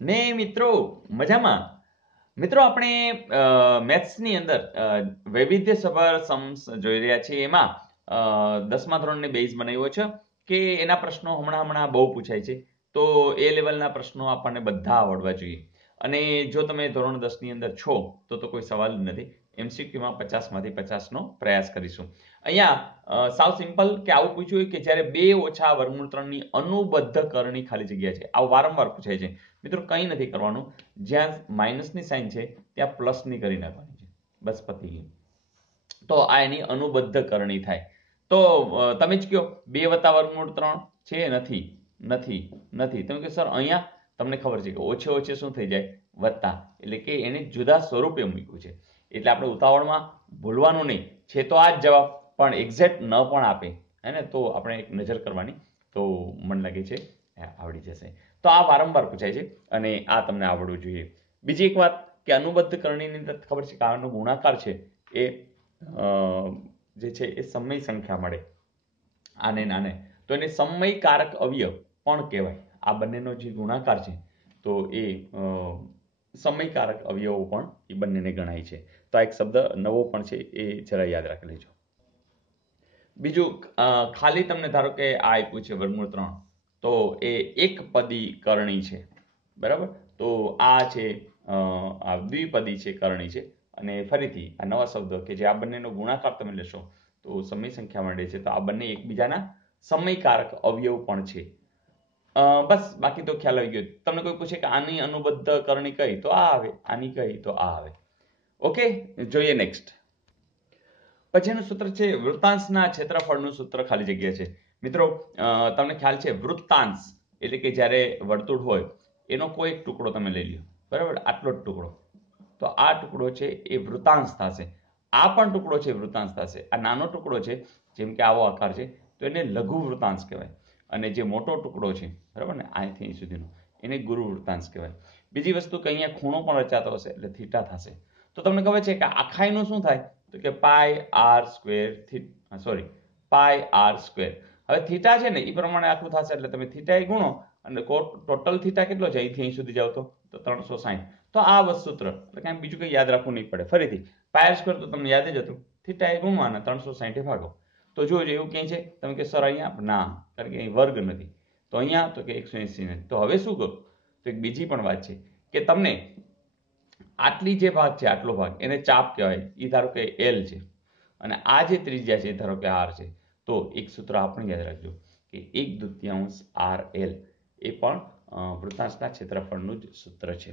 ને મિત્રો મજામાં. મિત્રો આપણે મેથ્સની અંદર વૈવિધ્ય સભર સમ્સ જોઈ રહ્યા છીએ. એમાં 10મા ધોરણની બેઝ બનાવ્યો છે કે એના પ્રશ્નો હમણાં બહુ પૂછાય છે. તો એ લેવલના પ્રશ્નો આપણને બધા આવડવા જોઈએ. અને જો તમે ધોરણ 10ની અંદર છો તો કોઈ સવાલ નથી. MCQમાં 50માંથી 50નો પ્રયાસ કરીશું. અહીંયા સાવ સિમ્પલ કે આવું પૂછ્યું કે જ્યારે 2 ઓછા વર્ગમૂળ 3ની અનુબદ્ધ કરણી ખાલી જગ્યા છે. આવું વારંવાર પૂછાય છે. મિત્રો કંઈ નથી કરવાનું, જ્યાં માઇનસની સાઇન છે ત્યાં પ્લસની કરી નાખવાની છે, બસ પતી ગયું. તો આ એની અનુબદ્ધ કરણી થાય. તો તમે જ કહો 2 વત્તા વર્ગમૂળ 3 છે? નથી. તમે કહો સર અહીંયા તમને ખબર છે કે ઓછે શું થઈ જાય? વત્તા. એટલે કે એને જુદા સ્વરૂપે મૂક્યું છે. એટલે આપણે ઉતાવળમાં ભૂલવાનું નહીં. છે તો આ જ જવાબ, પણ એક્ઝેક્ટ ન પણ આપે હે ને, તો આપણે એક નજર કરવાની, તો મને લાગે છે આવડી જશે. તો આ વારંવાર પૂછાય છે અને આ તમને આવડવું જોઈએ. બીજી એક વાત કે અનુબદ્ધ કરણીની અંદર ખબર છે કે આનો ગુણાકાર છે એ જે છે એ સમય સંખ્યા મળે આને, તો એને સમયકારક અવયવ પણ કહેવાય. આ બંનેનો જે ગુણાકાર છે તો એ સમયકારક અવયવો પણ એ બંનેને ગણાય છે. તો આ એક શબ્દ નવો પણ છે, એ જરા યાદ રાખી લેજો. બીજું ખાલી તમને ધારો કે આ આપ્યું છે વર્ગમૂળ 3, તો એ એક પદી કરણી છે, બરાબર. તો આ છે આ દ્વિપદી છે, કરણી છે. અને ફરીથી આ નવા શબ્દ કે જે આ બંનેનો ગુણાકાર તમે લેશો તો સમય સંખ્યા મળે છે. તો આ બંને એકબીજાના સમયકારક અવયવ પણ છે. બસ બાકી તો ખ્યાલ આવી ગયો. તમને કોઈ પૂછે કે આની અનુબદ્ધ કરણી કઈ, તો આ આવે. આની કઈ, તો આ આવે. ઓકે, જોઈએ નેક્સ્ટ. પછીનું સૂત્ર છે વૃત્તાંશના ક્ષેત્રફળનું સૂત્ર ખાલી જગ્યા છે. મિત્રો તમને ખ્યાલ છે વૃત્તાંશ એટલે કે જ્યારે વર્તુળ હોય એનો કોઈ એક ટુકડો તમે લઈ લ્યો, બરાબર, આટલો જ ટુકડો. તો આ ટુકડો છે એ વૃત્તાંશ થશે. આ પણ ટુકડો છે વૃત્તાંશ થશે. આ નાનો ટુકડો છે જેમ કે આવો આકાર છે તો એને લઘુ વૃત્તાંશ કહેવાય. અને જે મોટો ટુકડો છે, બરાબર ને, અહીંથી અહીં સુધીનો, એને ગુરુ વૃત્તાંશ કહેવાય. બીજી વસ્તુ કે અહીંયા ખૂણો પણ રચાતો હશે એટલે થીટા થશે. તો તમને ખબર છે કે આખાઈનું શું થાય? તો કે પાઈ આર સ્ક્વેર. હવે થીટા છે ને એ પ્રમાણે આખું થશે એટલે તમે થીટા એ ગુણો અને ટોટલ થીટા કેટલો છે અહીંથી અહીં સુધી જાવ તો 360. તો આ બસ સૂત્ર, એટલે કાંઈ બીજું કંઈ યાદ રાખવું નહીં પડે. ફરીથી પાઈ આર સ્ક્વેર તો તમને યાદ જ હતું, થીટા એ ગુણવાના 360 ભાગો. તો જોજો એવું ક્યાંય છે તમે કે સર અહીંયા, ના, કારણ કે અહીં વર્ગ નથી. તો અહીંયા તો કે 180 નથી. તો હવે શું કરું? તો એક બીજી પણ વાત છે કે તમને આટલી જે ભાગ છે, આટલો ભાગ, એને ચાપ કહેવાય. એ ધારો કે એલ છે અને આ જે ત્રિજ્યા છે ધારો કે આર છે. તો એક સૂત્ર આપણે યાદ રાખજો કે 1/2 આર એલ એ પણ વૃત્તાંશના ક્ષેત્રફળનું જ સૂત્ર છે.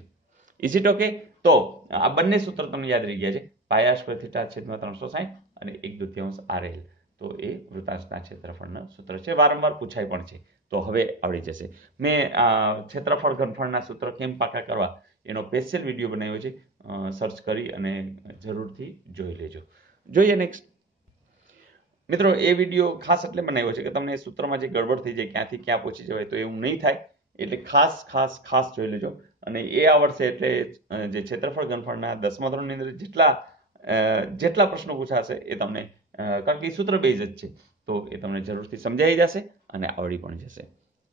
Is it okay? તો આ બંને સૂત્ર તમને યાદ રહી ગયા છે. પાઈ આર સ્ક્વેર થીટા છેદમાં 360 અને 1/2 આર એલ. તો એ વૃત્તાંશના ક્ષેત્રફળનું સૂત્ર છે. વારંવાર પૂછાય પણ છે. તો હવે આવડી જશે. મેં ક્ષેત્રફળ ઘનફળના સૂત્ર કેમ પાકા કરવા એનો સ્પેશિયલ વિડીયો બનાવ્યો છે, સર્ચ કરી અને જરૂરથી જોઈ લેજો. જોઈએ નેક્સ્ટ. મિત્રો એ વિડીયો ખાસ એટલે બનાવ્યો છે કે તમને સૂત્રમાં જે ગડબડ થઈ જાય, ક્યાંથી ક્યાં પહોંચી જવાય, તો એવું નહીં થાય. એટલે ખાસ જોઈ લેજો. અને એ આવડશે એટલે જે ક્ષેત્રફળ ઘનફળના 10મા ધોરણની અંદર જેટલા પ્રશ્નો પૂછાશે એ તમને, કારણ કે એ સૂત્ર બેઝ જ છે, તો એ તમને જરૂરથી સમજાઈ જશે અને આવડી પણ જશે.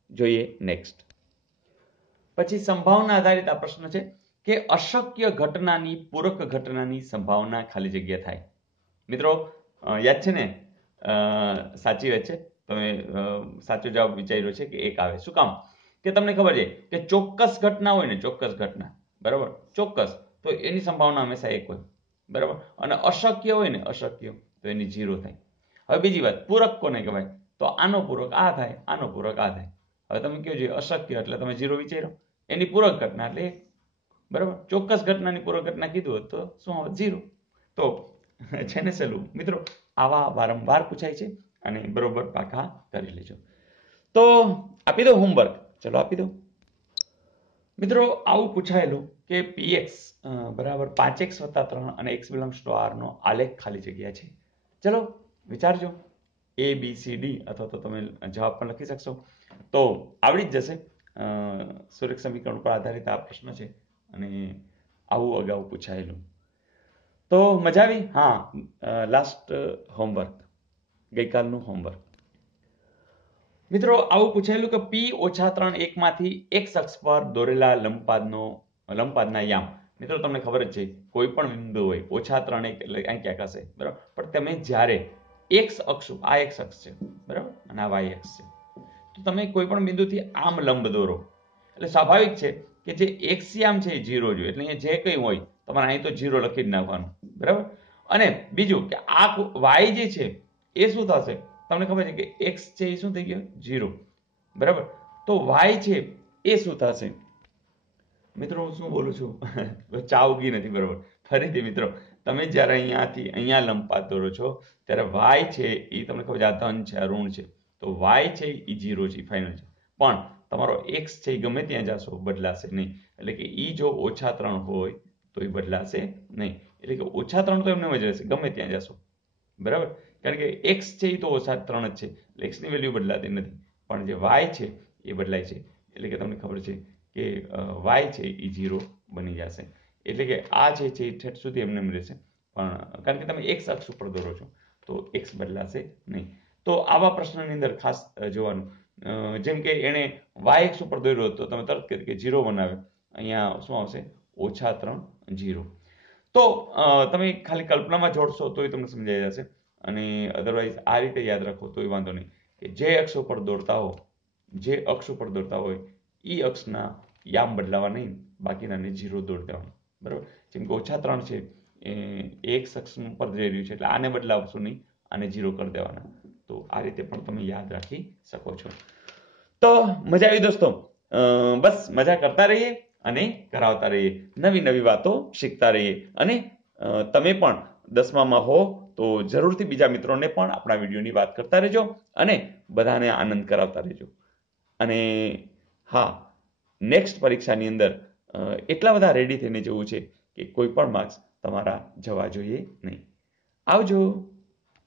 જોઈએ નેક્સ્ટ. પછી સંભાવના આધારિત આ પ્રશ્ન છે કે અશક્ય ઘટનાની પૂરક ઘટનાની સંભાવના ખાલી જગ્યા થાય. મિત્રો યાદ છે ને? સાચી વાત છે. તમે સાચો જવાબ વિચાર્યો છે કે એક આવે. શું કામ? કે તમને ખબર છે કે ચોક્કસ ઘટના હોય ને, ચોક્કસ ઘટના, બરાબર, ચોક્કસ, તો એની સંભાવના હંમેશા 1 હોય, બરાબર. અને અશક્ય હોય ને, અશક્ય, તો એની 0 થાય. હવે બીજી વાત, પૂરક કોને કહેવાય? તો આનો પૂરક આ થાય, આનો પૂરક આ થાય. હવે તમે કહો છો અશક્ય એટલે તમે 0 વિચારો, એની પૂરક ઘટના એટલે 1, બરાબર. ચોક્કસ ઘટનાની પૂરક ઘટના કીધું હોત તો શું હોત? 0. તો છે ને સહેલું. મિત્રો આવા વારંવાર પૂછાય છે અને બરોબર પાકા કરી લેજો. તો આપી દો હોમવર્ક, ચલો આપી દો. મિત્રો આવું પૂછાયેલું કે px બરાબર 5x + 3 અને x belongs to r નો આલેખ ખાલી જગ્યા છે. ચલો વિચારજો. ABCD અથવા તો તમે જવાબ પણ લખી શકશો. તો આવડી જ જશે. સુરેખ સમીકરણ પર આધારિત આ પ્રશ્ન છે અને આવું અગાઉ પૂછાયેલું. તો મજા આવી? હા, લાસ્ટ હોમવર્ક, ગઈકાલનું હોમવર્ક. મિત્રો આવું પૂછાયેલું કે P ઓછા 3 1માંથી x અક્ષ પર દોરેલા લંબપાદના યામ. મિત્રો તમને ખબર જ છે કોઈ પણ બિંદુ હોય ઓછા 3 1 એટલે અહીં ક્યાંક હશે, બરાબર. પણ તમે જ્યારે x અક્ષ, આ x અક્ષ છે, બરાબર, અને આ y અક્ષ છે, તો તમે કોઈ પણ બિંદુથી આમ લંબ દોરો એટલે સ્વાભાવિક છે કે જે x યામ છે એ 0 જોઈએ. એટલે અહીંયા જે કંઈ હોય તમારે અહીં તો 0 લખી જ નાખવાનું, બરાબર. અને બીજું કે આ y જે છે એ શું થશે, તમને ખબર છે કે x છે એ શું થઈ ગયો 0, બરાબર. તો y છે એ શું થશે? મિત્રો હું શું બોલું છું ચાવગી નથી, બરાબર. ફરીથી મિત્રો, તમે જ્યારે અહીંયાથી અહીંયા લંબપાત દોરો છો ત્યારે y છે એ તમને ખબર છે આ ધન છે, આ ઋણ છે, તો y છે એ 0 છે, ફાઇનલ છે. પણ તમારો x છે એ ગમે ત્યાં જશો બદલાશે નહીં. એટલે કે એ જો ઓછા 3 હોય તો એ બદલાશે નહીં. એટલે કે ઓછા 3 તો એમને જ રહેશે ગમે ત્યાં જશો, બરાબર. કારણ કે x છે એ તો ઓછા 3 જ છે, એટલે x ની વેલ્યુ બદલાતી નથી. પણ જે y છે એ બદલાય છે. એટલે કે તમને ખબર છે કે y છે એ 0 બની જશે. એટલે કે આ જે છે એ ઠેઠ સુધી એમને એમ રહેશે. પણ કારણ કે તમે x અક્ષ ઉપર દોરો છો તો x બદલાશે નહીં. તો આવા પ્રશ્નની અંદર ખાસ જોવાનું, જેમ કે એણે y અક્ષ ઉપર દોર્યો તો તમે તરત કે 0 બનાવે, અહીંયા શું આવશે ઓછા 3 0. તો તમે ખાલી કલ્પનામાં જોડશો તોય તમને સમજાઈ જશે. અને અધરવાઇઝ આ રીતે યાદ રાખો તોય વાંધો નહીં કે જે અક્ષ ઉપર દોરતા હોય એ અક્ષના યામ બદલાવા નહીં, બાકીનાને 0 દોરી દેવાનું, બરાબર. જેમ કે ઓછા 3 છે એ x અક્ષ ઉપર જઈ રહ્યું છે એટલે આને બદલાવશું નહીં, આને 0 કરી દેવાના. તો આ રીતે પણ તમે યાદ રાખી શકો છો. તો મજા આવી દોસ્તો. બસ મજા કરતા રહીએ અને કરાવતા રહીએ, નવી નવી વાતો શીખતા રહીએ. અને તમે પણ 10મામાં હો તો જરૂરથી બીજા મિત્રોને પણ આપણા વિડીયોની વાત કરતા રહેજો અને બધાને આનંદ કરાવતા રહેજો. અને હા, નેક્સ્ટ પરીક્ષાની અંદર એટલા બધા રેડી થઈને જવું છે કે કોઈ પણ માર્ક્સ તમારા જવા જોઈએ નહીં. આવજો.